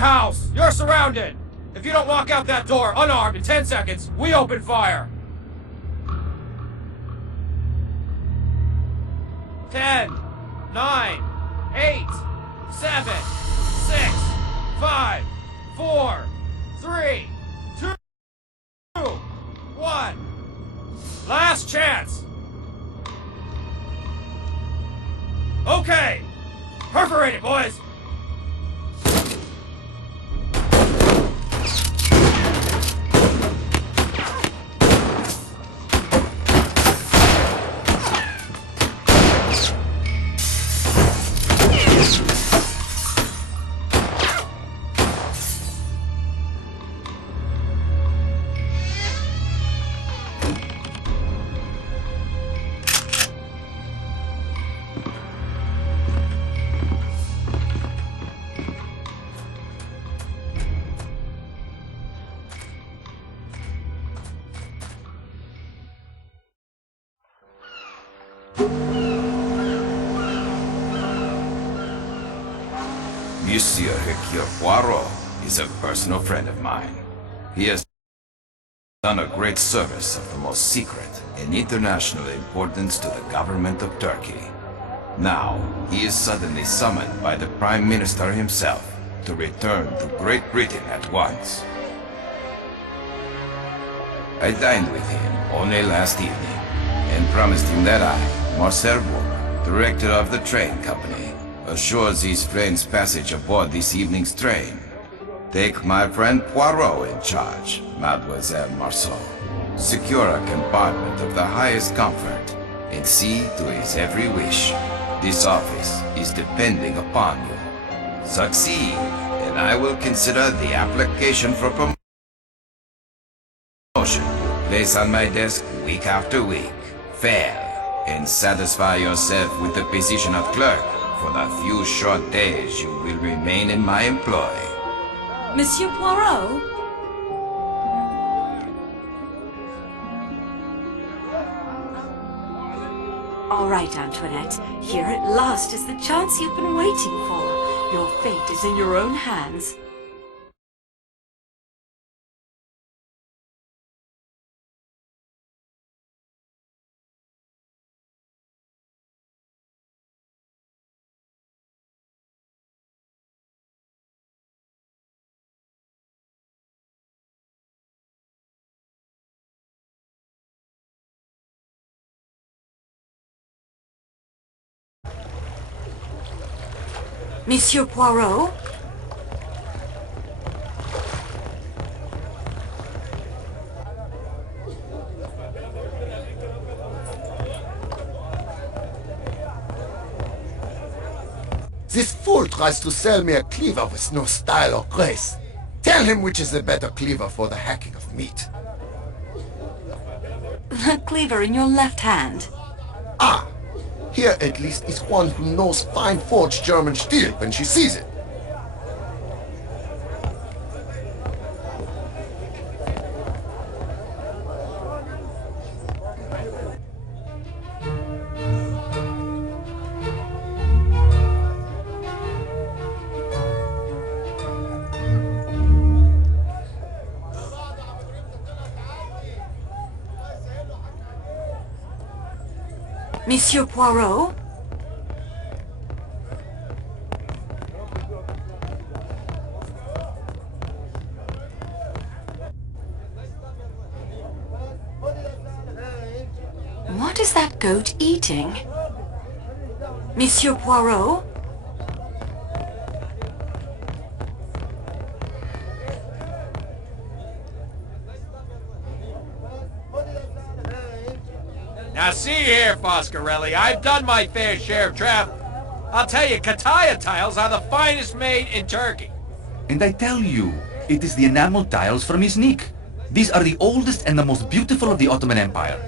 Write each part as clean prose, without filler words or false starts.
house! You're surrounded! If you don't walk out that door unarmed in 10 seconds, we open fire! 10, 9, 8, 7, 6, 5, 4, 3, 2, 1. Last chance! Okay! Perforate it, boys! Monsieur Hercule Poirot is a personal friend of mine. He has done a great service of the most secret and international importance to the government of Turkey. Now, he is suddenly summoned by the Prime Minister himself to return to Great Britain at once. I dined with him only last evening and promised him that I, Marcel Bourg, director of the train company, assure these friends passage aboard this evening's train. Take my friend Poirot in charge, Mademoiselle Marceau. Secure a compartment of the highest comfort, and see to his every wish. This office is depending upon you. Succeed, and I will consider the application for promotion. Place on my desk week after week. Fail, and satisfy yourself with the position of clerk for the few short days you will remain in my employ. Monsieur Poirot? All right, Antoinette. Here at last is the chance you've been waiting for. Your fate is in your own hands. Monsieur Poirot? This fool tries to sell me a cleaver with no style or grace. Tell him which is the better cleaver for the hacking of meat. The cleaver in your left hand. Ah! Here at least is one who knows fine forged German steel when she sees it. Monsieur Poirot? What is that goat eating? Monsieur Poirot? Now see here, Foscarelli, I've done my fair share of travel. I'll tell you, Kataya tiles are the finest made in Turkey. And I tell you, it is the enamel tiles from Iznik. These are the oldest and the most beautiful of the Ottoman Empire.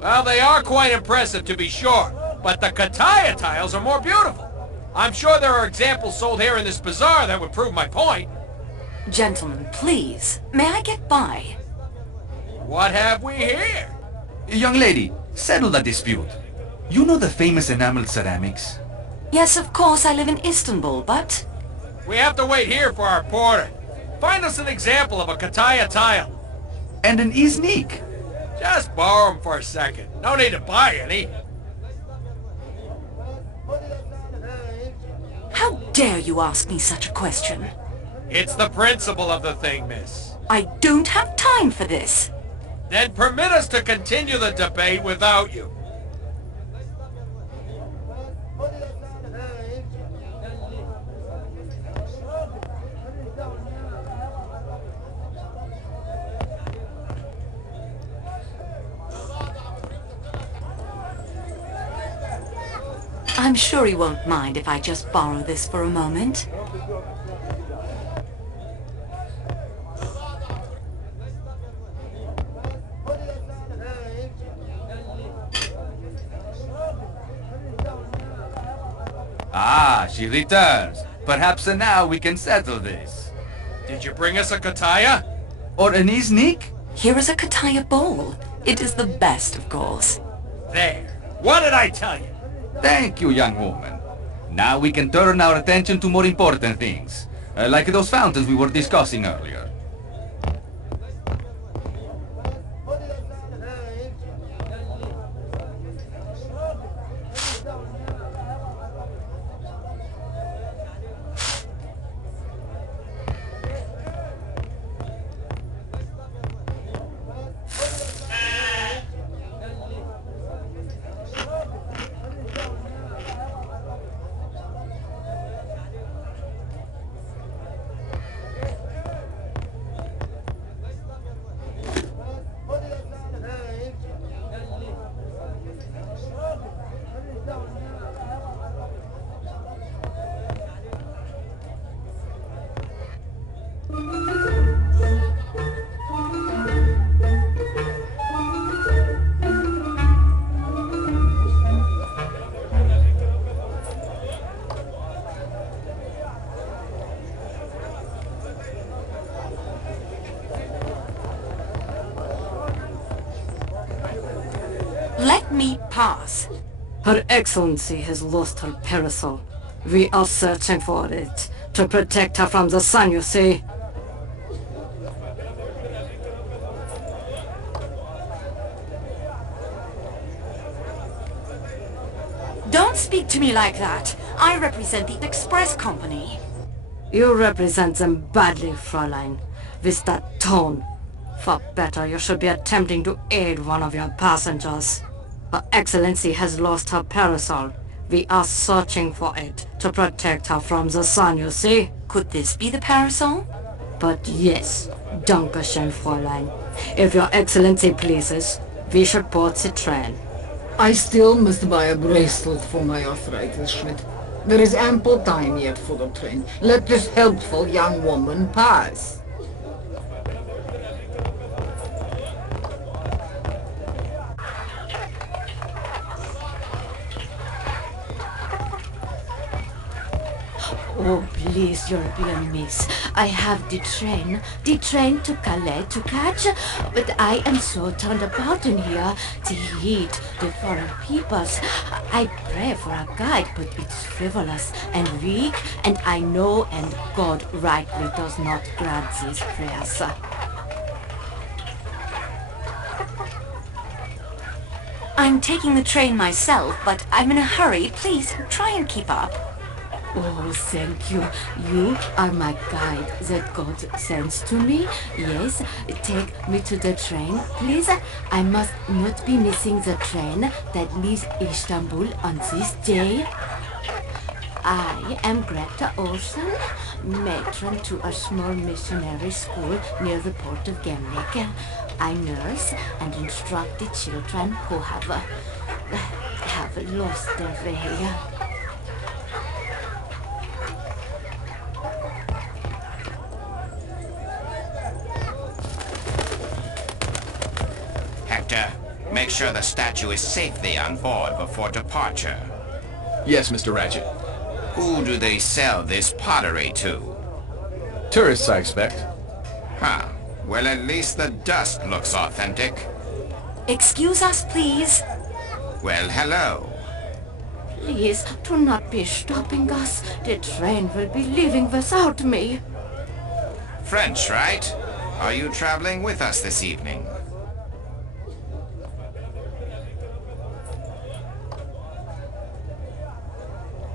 Well, they are quite impressive to be sure, but the Kataya tiles are more beautiful. I'm sure there are examples sold here in this bazaar that would prove my point. Gentlemen, please, may I get by? What have we here? Young lady, settle the dispute. You know the famous enameled ceramics? Yes, of course, I live in Istanbul, but... We have to wait here for our porter. Find us an example of a Kataya tile. And an Iznik. Just borrow them for a second. No need to buy any. How dare you ask me such a question? It's the principle of the thing, miss. I don't have time for this. Then permit us to continue the debate without you. I'm sure he won't mind if I just borrow this for a moment. Ah, she returns. Perhaps now we can settle this. Did you bring us a Kataya? Or an Iznik? Here is a Kataya bowl. It is the best, of course. There. What did I tell you? Thank you, young woman. Now we can turn our attention to more important things, like those fountains we were discussing earlier. Let me pass. Her Excellency has lost her parasol. We are searching for it to protect her from the sun, you see. Don't speak to me like that. I represent the express company. You represent them badly, Fräulein. With that tone. For better, you should be attempting to aid one of your passengers. Her Excellency has lost her parasol. We are searching for it to protect her from the sun, you see? Could this be the parasol? But yes, Dankeschön, Fräulein. If your Excellency pleases, we should board the train. I still must buy a bracelet for my arthritis, Schmidt. There is ample time yet for the train. Let this helpful young woman pass. Oh, please, European miss. I have the train to Calais to catch, but I am so turned about in here. The heat, the foreign peoples. I pray for a guide, but it's frivolous and weak, and I know and God rightly does not grant these prayers. I'm taking the train myself, but I'm in a hurry. Please, try and keep up. Oh, thank you. You are my guide that God sends to me. Yes, take me to the train, please. I must not be missing the train that leaves Istanbul on this day. I am Greta Olsen, matron to a small missionary school near the port of Gemlik. I nurse and instruct the children who have lost their way. Make sure the statue is safely on board before departure. Yes, Mr. Ratchet. Who do they sell this pottery to? Tourists, I expect. Huh. Well, at least the dust looks authentic. Excuse us, please. Well, hello. Please, do not be stopping us. The train will be leaving without me. French, right? Are you traveling with us this evening?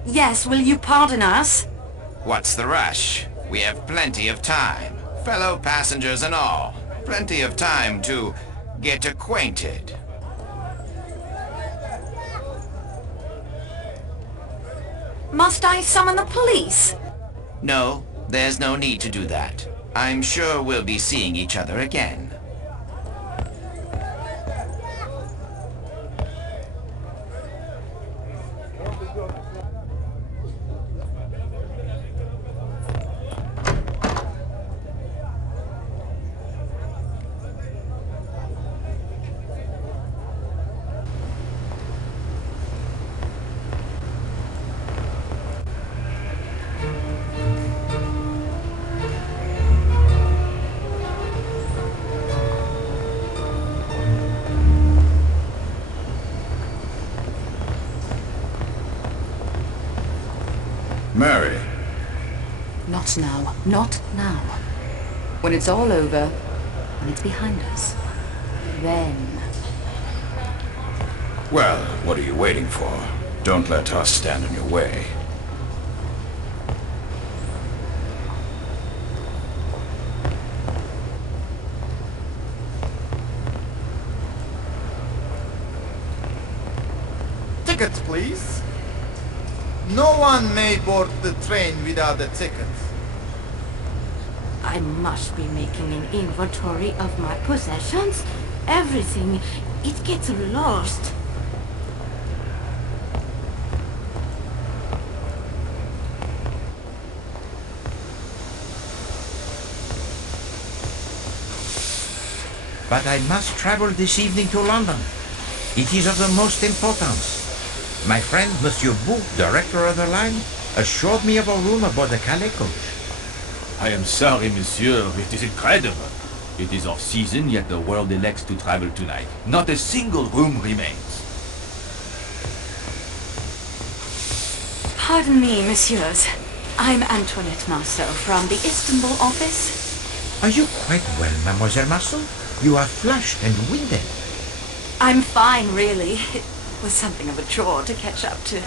Yes, will you pardon us? What's the rush? We have plenty of time. Fellow passengers and all. Plenty of time to get acquainted. Must I summon the police? No, there's no need to do that. I'm sure we'll be seeing each other again. Mary. Not now. Not now. When it's all over, when it's behind us, then... Well, what are you waiting for? Don't let us stand in your way. Tickets, please. No one may board the train without a ticket. I must be making an inventory of my possessions. Everything. It gets lost. But I must travel this evening to London. It is of the most importance. My friend, Monsieur Bou, director of the line, assured me of a room aboard the Calais coach. I am sorry, monsieur. It is incredible. It is off-season, yet the world elects to travel tonight. Not a single room remains. Pardon me, messieurs. I'm Antoinette Marceau from the Istanbul office. Are you quite well, Mademoiselle Marceau? You are flushed and winded. I'm fine, really. It was something of a chore to catch up to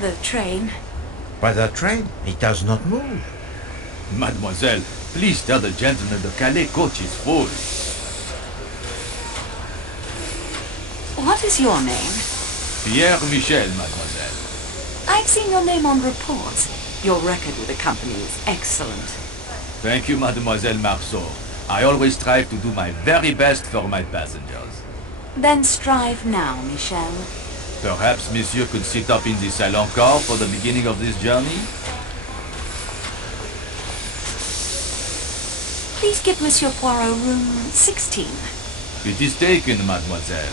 the train. But the train, it does not move. Mademoiselle, please tell the gentleman the Calais coach is full. What is your name? Pierre Michel, mademoiselle. I've seen your name on reports. Your record with the company is excellent. Thank you, Mademoiselle Marceau. I always strive to do my very best for my passengers. Then strive now, Michel. Perhaps Monsieur could sit up in the salon car for the beginning of this journey? Please give Monsieur Poirot room 16. It is taken, mademoiselle.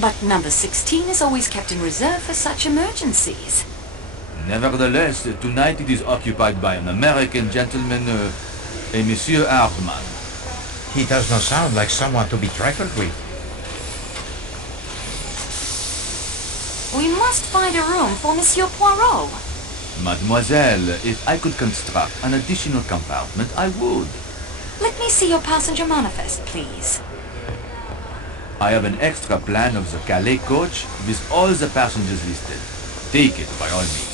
But number 16 is always kept in reserve for such emergencies. Nevertheless, tonight it is occupied by an American gentleman, a Monsieur Hardman. He does not sound like someone to be trifled with. We must find a room for Monsieur Poirot. Mademoiselle, if I could construct an additional compartment, I would. Let me see your passenger manifest, please. I have an extra plan of the Calais coach with all the passengers listed. Take it by all means.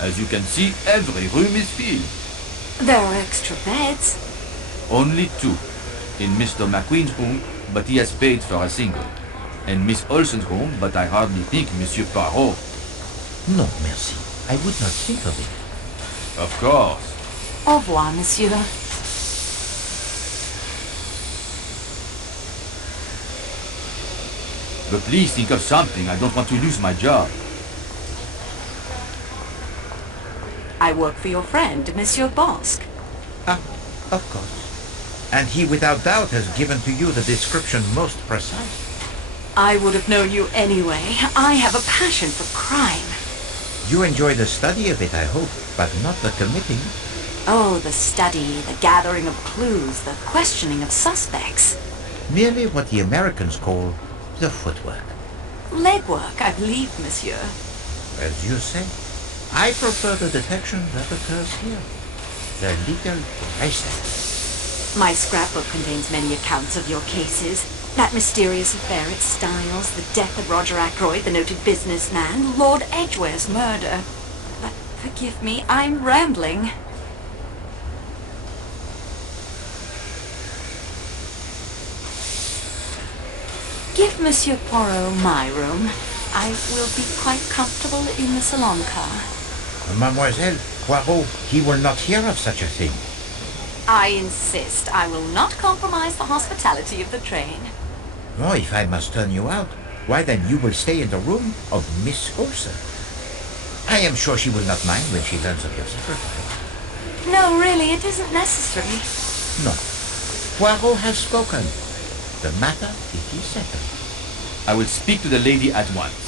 As you can see, every room is filled. There are extra beds. Only two. In Mr. McQueen's room, but he has paid for a single. And Miss Olsen's room, but I hardly think Monsieur Poirot. No, merci. I would not think of it. Of course. Au revoir, monsieur. But please think of something. I don't want to lose my job. I work for your friend, Monsieur Bosque. Ah, of course. And he without doubt has given to you the description most precise. I would have known you anyway. I have a passion for crime. You enjoy the study of it, I hope, but not the committing. Oh, the study, the gathering of clues, the questioning of suspects. Merely what the Americans call the footwork. Legwork, I believe, monsieur. As you say, I prefer the detection that occurs here. The little bracelet. My scrapbook contains many accounts of your cases. That mysterious affair at Styles, the death of Roger Ackroyd, the noted businessman, Lord Edgware's murder. But forgive me, I'm rambling. Give Monsieur Poirot my room. I will be quite comfortable in the salon car. Mademoiselle Poirot, he will not hear of such a thing. I insist. I will not compromise the hospitality of the train. Oh, if I must turn you out, why then you will stay in the room of Miss Olsen. I am sure she will not mind when she learns of your sacrifice. No, really, it isn't necessary. No. Poirot has spoken. The matter, it is settled. I will speak to the lady at once.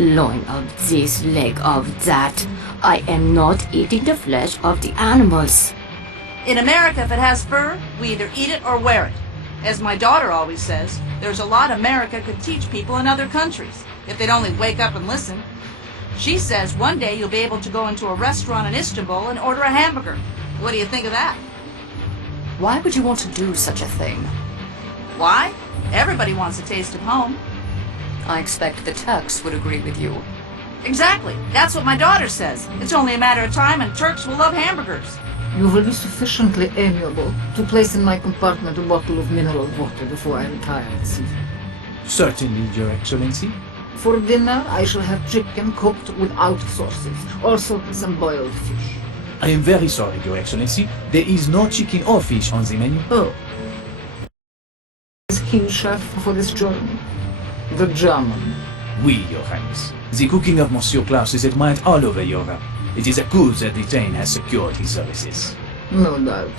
Loin of this, leg of that. I am not eating the flesh of the animals. In America, if it has fur, we either eat it or wear it. As my daughter always says, there's a lot America could teach people in other countries, if they'd only wake up and listen. She says one day you'll be able to go into a restaurant in Istanbul and order a hamburger. What do you think of that? Why would you want to do such a thing? Why? Everybody wants a taste of home. I expect the Turks would agree with you. Exactly. That's what my daughter says. It's only a matter of time and Turks will love hamburgers. You will be sufficiently amiable to place in my compartment a bottle of mineral water before I retire this evening. Certainly, Your Excellency. For dinner, I shall have chicken cooked without sauces. Also, some boiled fish. I am very sorry, Your Excellency. There is no chicken or fish on the menu. Oh. Is he chef for this journey? The German. Oui, Your Highness. The cooking of Monsieur Klaus is admired all over Europe. It is a good that the train has secured his services. No doubt.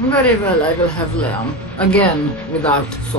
Very well, I will have lamb. Again, without sauce.